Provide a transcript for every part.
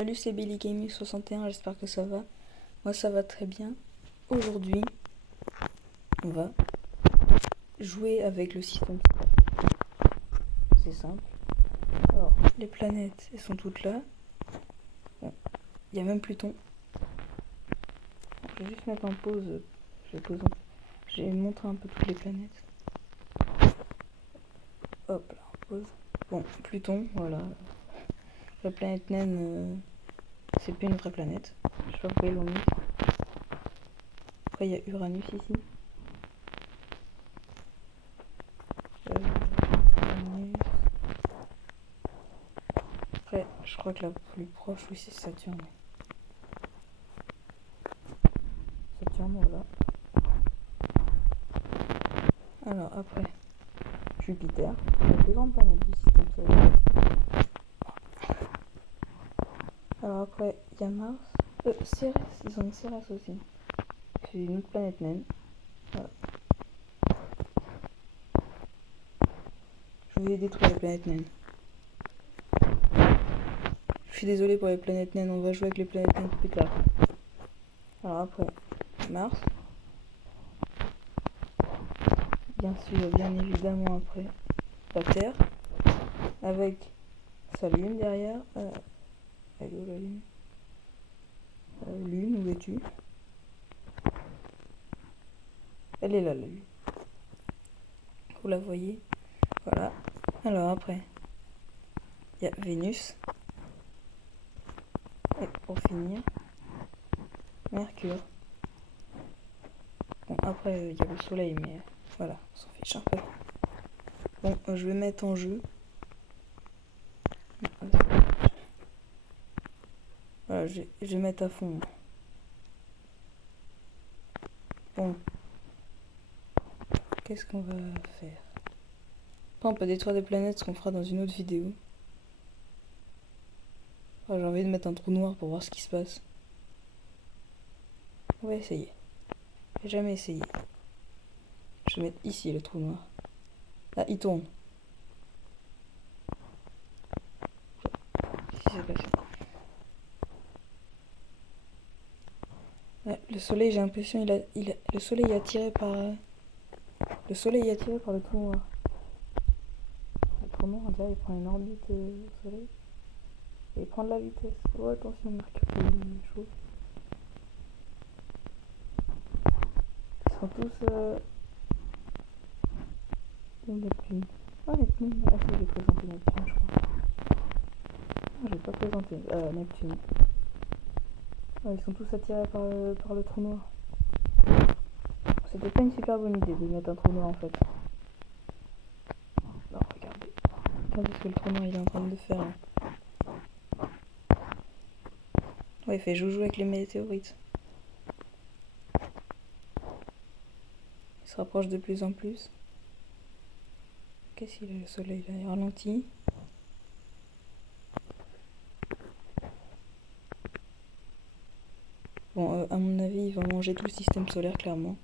Salut, c'est Billy Gaming 61, j'espère que ça va. Moi ça va très bien. Aujourd'hui, on va jouer avec le système. C'est simple. Alors, les planètes, elles sont toutes là. Bon, il y a même Pluton. Je vais juste mettre en pause. Je vais montrer un peu toutes les planètes. Hop là, en pause. Bon, Pluton, voilà. La planète naine, c'est plus une vraie planète. Je sais pas pourquoi ils l'ont mis. Après, il y a Uranus ici. Uranus. Après, je crois que la plus proche, oui, c'est Saturne. Saturne, voilà. Alors, après, Jupiter, la plus grande planète du système solaire. Alors, après, il y a Mars. Cérès, ils ont mis Cérès aussi. C'est une autre planète naine. Voilà. Je vais détruire les planètes naines. Je suis désolé pour les planètes naines, on va jouer avec les planètes naines plus tard. Alors après, Mars. Bien sûr, bien évidemment après, la Terre. Avec sa lune derrière. Elle est où la lune? Lune, où es-tu? Elle est là, la lune. Vous la voyez? Voilà. Alors après, il y a Vénus. Et pour finir, Mercure. Bon, après, il y a le Soleil, mais voilà, on s'en fiche un peu. Bon, je vais mettre en jeu. Voilà, je vais mettre à fond. Bon. Qu'est-ce qu'on va faire? Après, on peut détruire des planètes, ce qu'on fera dans une autre vidéo. Oh, j'ai envie de mettre un trou noir pour voir ce qui se passe. On va essayer. J'ai jamais essayé. Je vais mettre ici le trou noir. Ah, il tourne. Qu'est-ce qui s'est passé? Ouais, le soleil, j'ai l'impression, le soleil est attiré par... Le soleil est attiré par le trou noir. Le trou noir, on dirait, il prend une orbite au soleil. Et il prend de la vitesse. Oh, attention, Mercure, il est chaud. Ils sont tous... Neptune. Ah, Neptune. Ah, si, j'ai présenté Neptune, je crois. Ah, j'ai pas présenté. Neptune. Ah, ils sont tous attirés par le trou noir. C'était pas une super bonne idée de mettre un trou noir en fait. Non, regardez. Regardez ce que le trou noir il est en train de faire là. Ouais, il fait joujou avec les météorites. Il se rapproche de plus en plus. Qu'est-ce qu'il a le soleil là? Il ralentit. Bon, à mon avis, il va manger tout le système solaire clairement.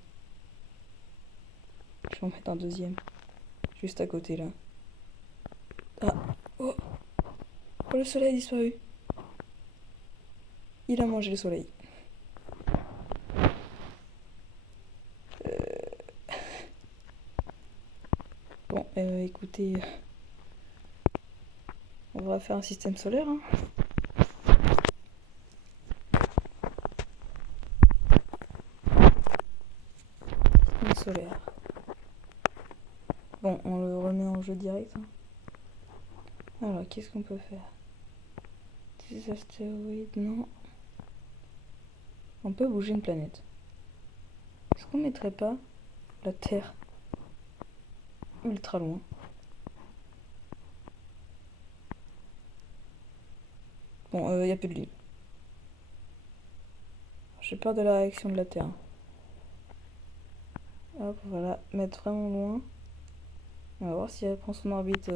Je vais en mettre un deuxième. Juste à côté là. Ah! Oh! Oh, le soleil a disparu. Il a mangé le soleil. Bon, écoutez, on va faire un système solaire. Hein. Système solaire. Bon, on le remet en jeu direct. Hein. Alors, qu'est-ce qu'on peut faire? Des astéroïdes, non. On peut bouger une planète. Est-ce qu'on mettrait pas la Terre ultra loin? Bon, y a plus de lune. J'ai peur de la réaction de la Terre. Hop, voilà, mettre vraiment loin. On va voir si elle prend son orbite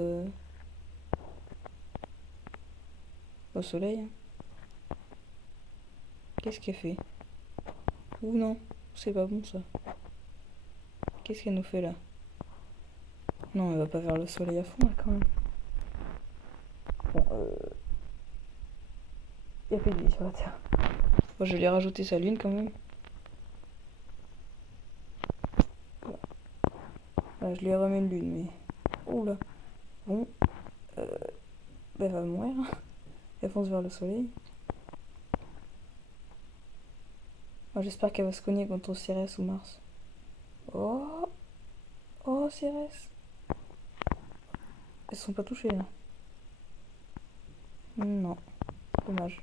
au soleil. Qu'est-ce qu'elle fait? Ou non, c'est pas bon ça. Qu'est-ce qu'elle nous fait là? Non, elle va pas vers le soleil à fond là quand même. Bon, Il n'y a plus de vie sur la Terre. Bon, je lui ai rajouté sa lune quand même. Voilà, je lui ai remis une lune, mais... Oula. Bon. Elle va mourir. Elle fonce vers le soleil. Bon, j'espère qu'elle va se cogner contre Cérès ou Mars. Oh. Oh, Cérès. Elles sont pas touchées là. Non. Dommage.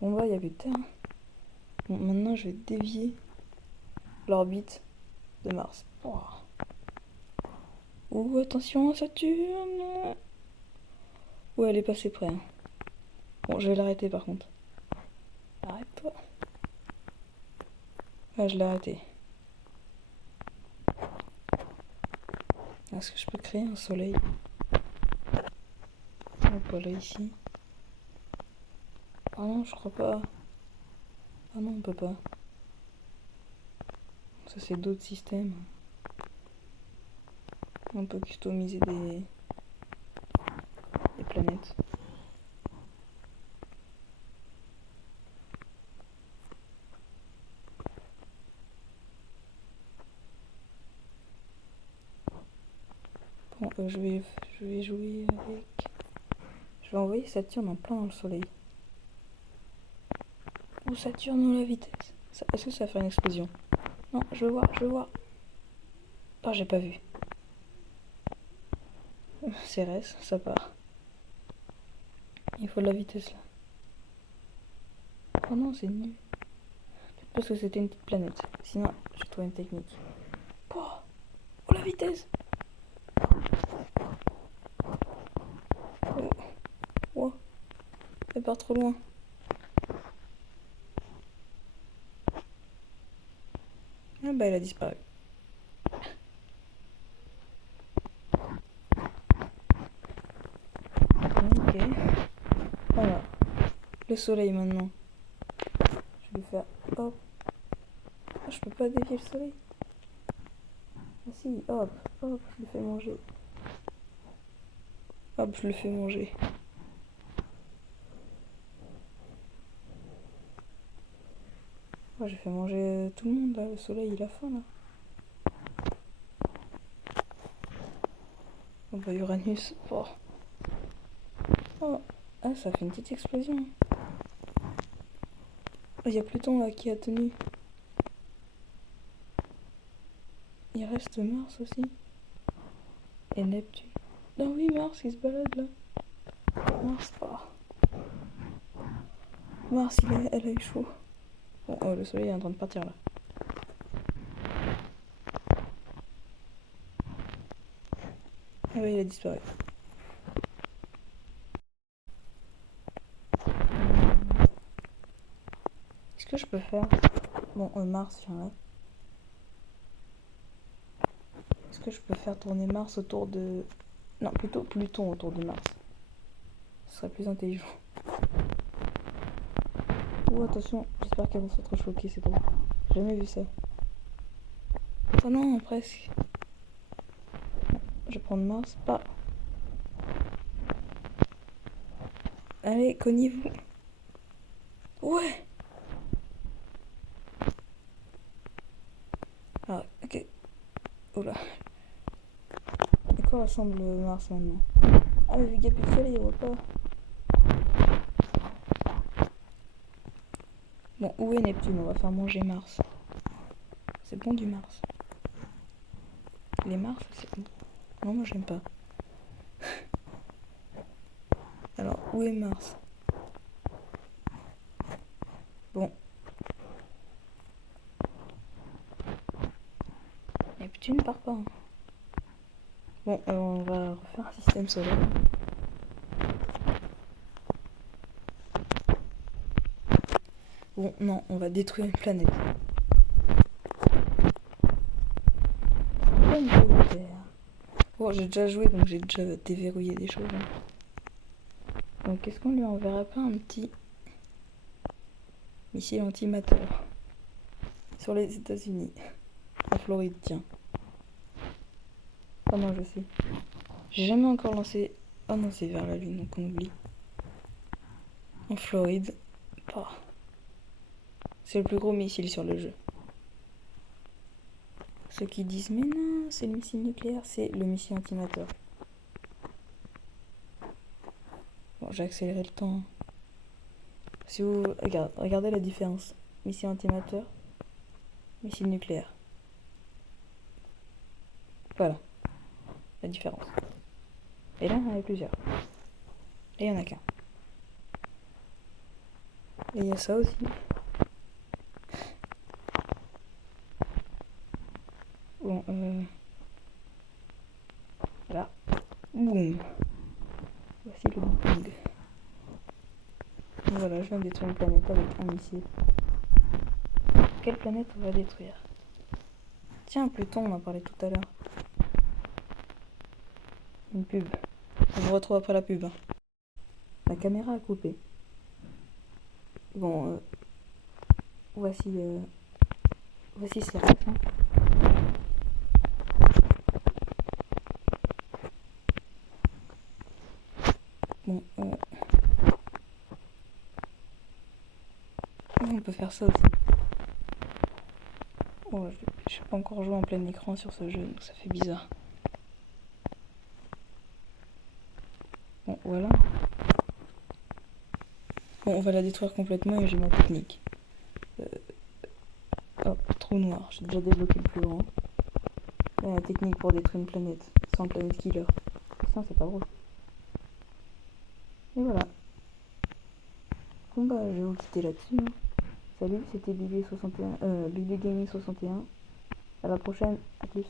Bon bah, il n'y a plus de terre. Bon, maintenant je vais dévier l'orbite de Mars. Oh. Ouh, attention à Saturne. Ouh, elle est passée près. Hein. Bon, je vais l'arrêter par contre. Arrête-toi. Ah, je l'ai arrêté. Est-ce que je peux créer un soleil? Non, pas là, ici. Ah non, je crois pas. Ah non, on peut pas. Ça, c'est d'autres systèmes. On peut customiser des planètes. Bon, je vais jouer avec... Je vais envoyer Saturne en plein dans le soleil. Oh, Saturne, ou la vitesse. Est-ce que ça va faire une explosion? Non, je veux voir, je veux voir. Oh, j'ai pas vu. Cérès, ça part. Il faut de la vitesse là. Oh non, c'est nul. Peut-être parce que c'était une petite planète. Sinon, j'ai trouvé une technique. Oh, oh la vitesse. Oh, oh. Elle part trop loin. Ah bah elle a disparu. Ok. Voilà. Le soleil maintenant. Je vais faire hop. Ah, je peux pas dévier le soleil. Ah si, hop, hop, je le fais manger. Hop, je le fais manger. Ouais, j'ai fait manger tout le monde là, le soleil il a faim là. Oh bah Uranus. Oh. Oh. Ah, ça fait une petite explosion. Oh, il y a Pluton là qui a tenu. Il reste Mars aussi. Et Neptune. Non oui, Mars il se balade là. Mars, oh. Mars, elle a eu chaud. Bon, oh, le soleil est en train de partir là. Ah oui, il a disparu. Est-ce que je peux faire... Bon, Mars, viens là. Est-ce que je peux faire tourner Mars autour de... Non, plutôt Pluton autour de Mars. Ce serait plus intelligent. Oh, attention, j'espère qu'elles vont s'entrechoquer, c'est drôle. J'ai jamais vu ça. Oh non, presque. Je vais prendre Mars, pas. Allez, cognez-vous. Ouais. Ah, ok. Oula. À quoi ressemble Mars maintenant? Ah, mais vu qu'il n'y a plus de soleil, il voit pas. Bon, où est Neptune? On va faire manger Mars. C'est bon du Mars. Les Mars, c'est bon. Non, moi j'aime pas. Alors, où est Mars? Bon. Neptune part pas. Hein. Bon, on va refaire un système solaire. Bon, non, on va détruire une planète. Bon, j'ai déjà joué, donc j'ai déjà déverrouillé des choses. Hein. Donc, est-ce qu'on lui enverra pas un petit missile antimateur sur les États-Unis? En Floride, tiens. Oh non, je sais. J'ai jamais encore lancé... Oh non, c'est vers la Lune, donc on oublie. en Floride. Oh. C'est le plus gros missile sur le jeu. Ceux qui disent mais non, c'est le missile nucléaire, c'est le missile antimateur. Bon, j'ai accéléré le temps. Si vous regardez la différence. Missile antimateur, missile nucléaire. Voilà, la différence. Et là, il y en avait plusieurs. Et il n'y en a qu'un. Et il y a ça aussi. Bon, voilà. Boum. Voici le big. Voilà, je viens de détruire une planète avec un missile. Quelle planète on va détruire? Tiens, Pluton, on en parlait tout à l'heure. Une pub. On vous retrouve après la pub. La caméra a coupé. Bon, voici cela. Bon, on peut faire ça aussi. Oh, je n'ai pas encore joué en plein écran sur ce jeu, donc ça fait bizarre. Bon, voilà. Bon, on va la détruire complètement et j'ai ma technique. Hop, trou noir. J'ai déjà débloqué le plus grand. La technique pour détruire une planète, sans planète killer. Sinon, c'est pas drôle. Et voilà. Bon bah, je vais vous quitter là-dessus. Hein. Salut, c'était Bibi Gaming 61. À la prochaine, à plus.